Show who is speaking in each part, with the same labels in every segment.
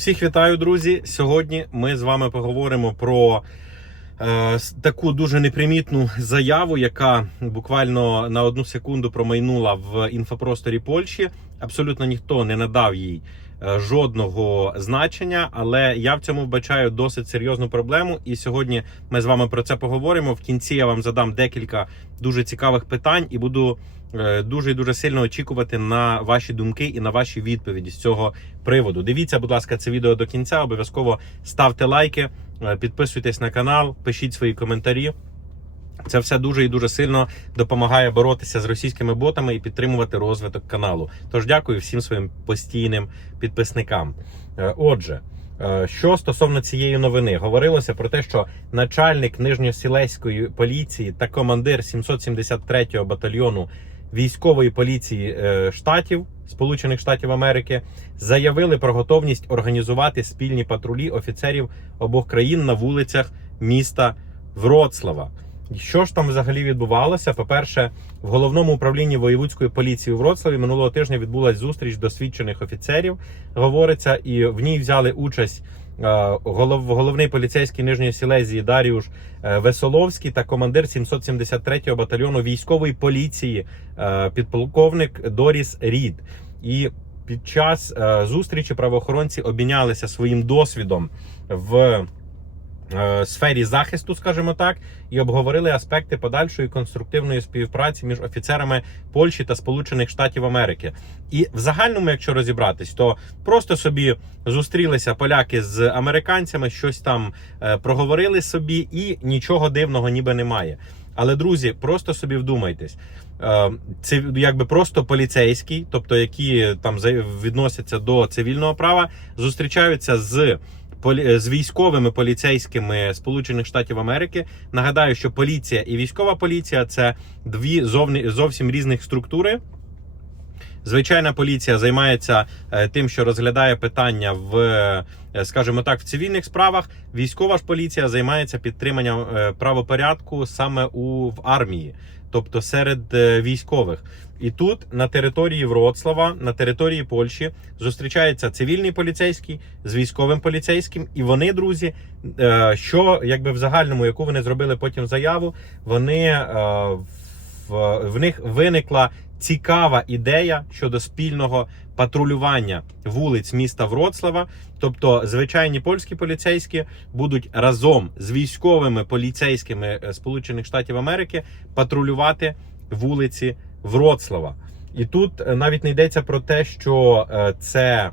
Speaker 1: Всіх вітаю, друзі! Сьогодні ми з вами поговоримо про е, таку дуже непримітну заяву, яка буквально на одну секунду промайнула в інфопросторі Польщі. Абсолютно ніхто не надав їй е, жодного значення, але я в цьому вбачаю досить серйозну проблему. І сьогодні ми з вами про це поговоримо. В кінці я вам задам декілька дуже цікавих питань і буду е, дуже і дуже сильно очікувати на ваші думки і на ваші відповіді з цього приводу. Дивіться, будь ласка, це відео до кінця. Обов'язково ставте лайки, е, підписуйтесь на канал, пишіть свої коментарі. Це все дуже і дуже сильно допомагає боротися з російськими ботами і підтримувати розвиток каналу. Тож дякую всім своїм постійним підписникам. Е, Отже, е, що стосовно цієї новини, говорилося про те, що начальник Нижньосілеської поліції та командир 773-го батальйону військової поліції е, штатів Сполучених Штатів Америки заявили про готовність організувати спільні патрулі офіцерів обох країн на вулицях міста Вроцлава. Що ж там взагалі відбувалося? По-перше, в головному управлінні воєвудської поліції у Вроцлаві минулого тижня відбулася зустріч досвідчених офіцерів. Говориться, і в ній взяли участь е, голов, головний поліцейський Нижньої Сілезії Даріуш е, Весоловський та командир 773-го батальйону військової поліції е, підполковник Доріс Рід. І під час зустрічі правоохоронці обмінялися своїм досвідом в сфері захисту, скажімо так, і обговорили аспекти подальшої конструктивної співпраці між офіцерами Польщі та Сполучених Штатів Америки. І в загальному, якщо розібратись, то просто собі зустрілися поляки з американцями, щось там е, проговорили собі, і нічого дивного ніби немає. Але друзі, просто собі вдумайтесь. Е, Це якби просто поліцейські, тобто які там відносяться до цивільного права, зустрічаються з з військовими поліцейськими Сполучених Штатів Америки. Нагадаю, що поліція і військова поліція це дві зовсім різних структури. Звичайна поліція займається е, тим, що розглядає питання в, е, скажімо так, в цивільних справах. Військова ж поліція займається підтриманням е, правопорядку саме у в армії, тобто серед е, військових. І тут на території Вроцлава, на території Польщі, зустрічається цивільний поліцейський з військовим поліцейським, і вони, друзі, е, що якби в загальному, яку вони зробили потім заяву, вони е, в, в них виникла цікава ідея щодо спільного патрулювання вулиць міста Вроцлава. Тобто, звичайні польські поліцейські будуть разом з військовими поліцейськими е, Сполучених Штатів Америки патрулювати вулиці Вроцлава. І тут е, навіть не йдеться про те, що е, це.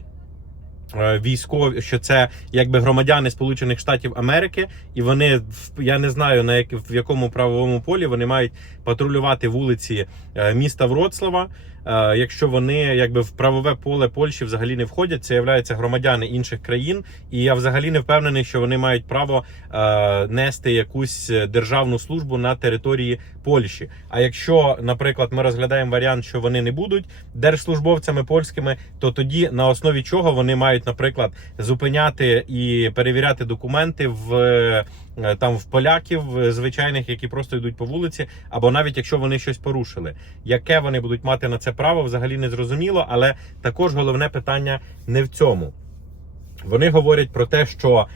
Speaker 1: Е, Військові, що це якби громадяни Сполучених Штатів Америки, і вони я не знаю на як в якому правовому полі вони мають патрулювати вулиці е, міста Вроцлава. Е, Якщо вони якби в правове поле Польщі взагалі не входять, це являються громадяни інших країн, і я взагалі не впевнений, що вони мають право е, нести якусь державну службу на території Польщі. А якщо, наприклад, ми розглядаємо варіант, що вони не будуть держслужбовцями польськими, то тоді на основі чого вони мають, наприклад, зупиняти і перевіряти документи в там в поляків е, звичайних, які просто йдуть по вулиці, або навіть якщо вони щось порушили, яке вони будуть мати на це право, взагалі не зрозуміло. Але також головне питання не в цьому. Вони говорять про те, що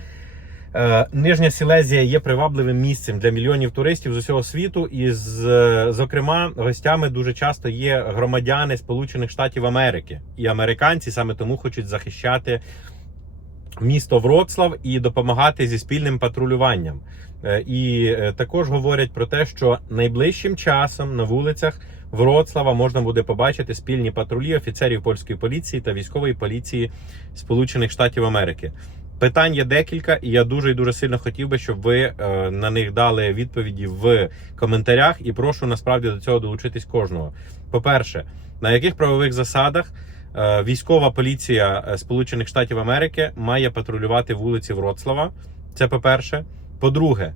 Speaker 1: е, Нижня Сілезія є привабливим місцем для мільйонів туристів з усього світу, і з, е, зокрема, гостями дуже часто є громадяни Сполучених Штатів Америки, і американці саме тому хочуть захищати місто Вроцлав і допомагати зі спільним патрулюванням. Е, І е, також говорять про те, що найближчим часом на вулицях Вроцлава можна буде побачити спільні патрулі офіцерів польської поліції та військової поліції Сполучених Штатів Америки. Питань є декілька, і я дуже і дуже сильно хотів би, щоб ви е, на них дали відповіді в коментарях. І прошу насправді до цього долучитись кожного. По-перше, на яких правових засадах військова поліція е, Сполучених Штатів Америки має патрулювати вулиці Вроцлава? Це по-перше. По-друге,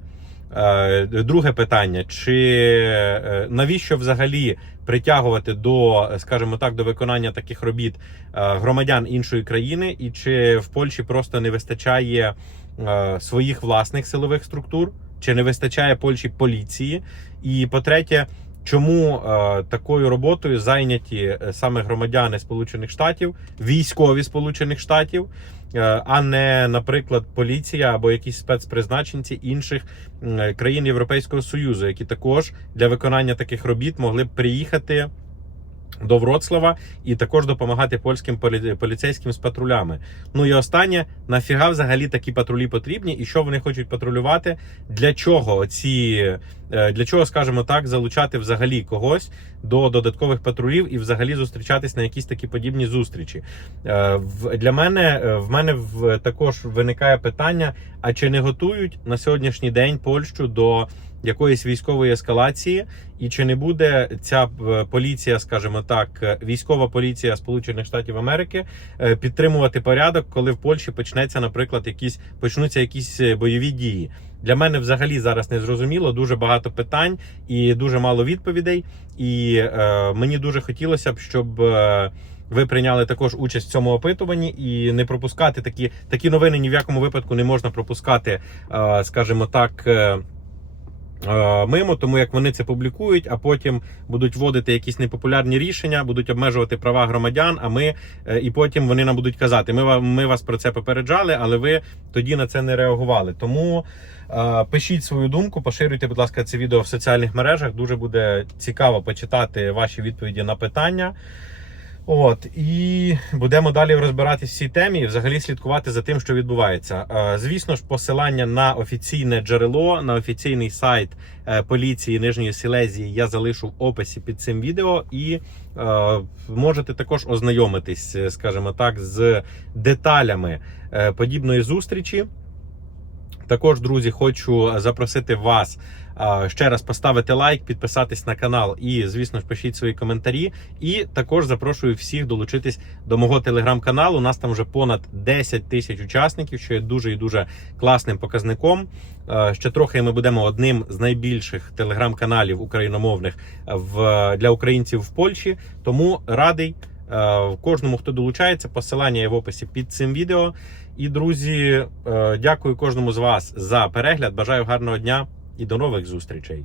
Speaker 1: е, друге питання: чи е, навіщо взагалі притягувати до, скажімо так, до виконання таких робіт е, громадян іншої країни, і чи в Польщі просто не вистачає е, своїх власних силових структур, чи не вистачає Польщі поліції? І по-третє, чому е, такою роботою зайняті е, саме громадяни Сполучених Штатів, військові Сполучених Штатів, е, а не, наприклад, поліція або якісь спецпризначенці інших е, країн Європейського Союзу, які також для виконання таких робіт могли б приїхати. До Вроцлава і також допомагати польським полі- поліцейським з патрулями. Ну і останнє, нафіга взагалі такі патрулі потрібні, і що вони хочуть патрулювати? Для чого ці е, для чого, скажімо так, залучати взагалі когось до додаткових патрулів і взагалі зустрічатись на якісь такі подібні зустрічі? Е, Для мене е, в мене також виникає питання: а чи не готують на сьогоднішній день Польщу до якоїсь військової ескалації, і чи не буде ця е, поліція, скажімо так, е, військова поліція Сполучених Штатів Америки е, підтримувати порядок, коли в Польщі почнеться, наприклад, якісь почнуться якісь бойові дії? Для мене взагалі зараз не зрозуміло. Дуже багато питань і дуже мало відповідей. І е, мені дуже хотілося б, щоб. Ви прийняли також участь в цьому опитуванні і не пропускати такі такі новини ні в якому випадку не можна пропускати, е, скажімо так. е, Мимо, тому як вони це публікують, а потім будуть вводити якісь непопулярні рішення, будуть обмежувати права громадян. А ми е, і потім вони нам будуть казати: ми ми вас про це попереджали, але ви тоді на це не реагували. Тому е, пишіть свою думку, поширюйте, будь ласка, це відео в соціальних мережах. Дуже буде цікаво почитати ваші відповіді на питання. От і будемо далі розбиратись в темі і взагалі слідкувати за тим, що відбувається. Е, Звісно ж, посилання на офіційне джерело, на офіційний сайт е, поліції Нижньої Силезії я залишу в описі під цим відео, і е, можете також ознайомитись, е, скажімо так, з деталями подібної зустрічі. Також, друзі, хочу запросити вас ще раз поставити лайк, підписатись на канал і, звісно ж, пишіть свої коментарі. І також запрошую всіх долучитись до мого телеграм-каналу. У нас там вже понад 10 тисяч учасників, що є дуже і дуже класним показником. Е, Ще трохи ми будемо одним з найбільших телеграм-каналів україномовних в для українців в Польщі. Тому радий е, кожному, хто долучається. Посилання є в описі під цим відео. І друзі, е, дякую кожному з вас за перегляд. Бажаю гарного дня і до нових зустрічей.